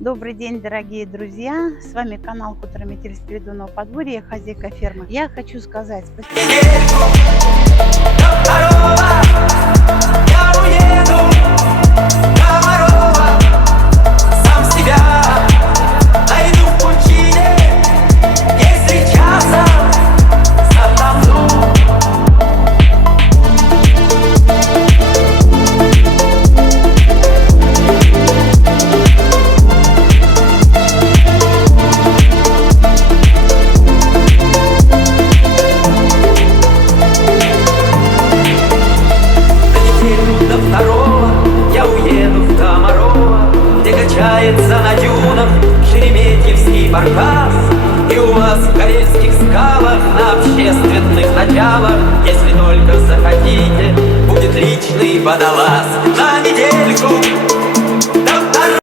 Добрый день, дорогие друзья! С вами канал Хутор-Метель Спиридонова подворья, я хозяйка фермы. Я хочу сказать спасибо. Качается на дюнах Шереметьевский баркас. И у вас в карельских скалах, на общественных началах, если только захотите, будет личный водолаз на недельку.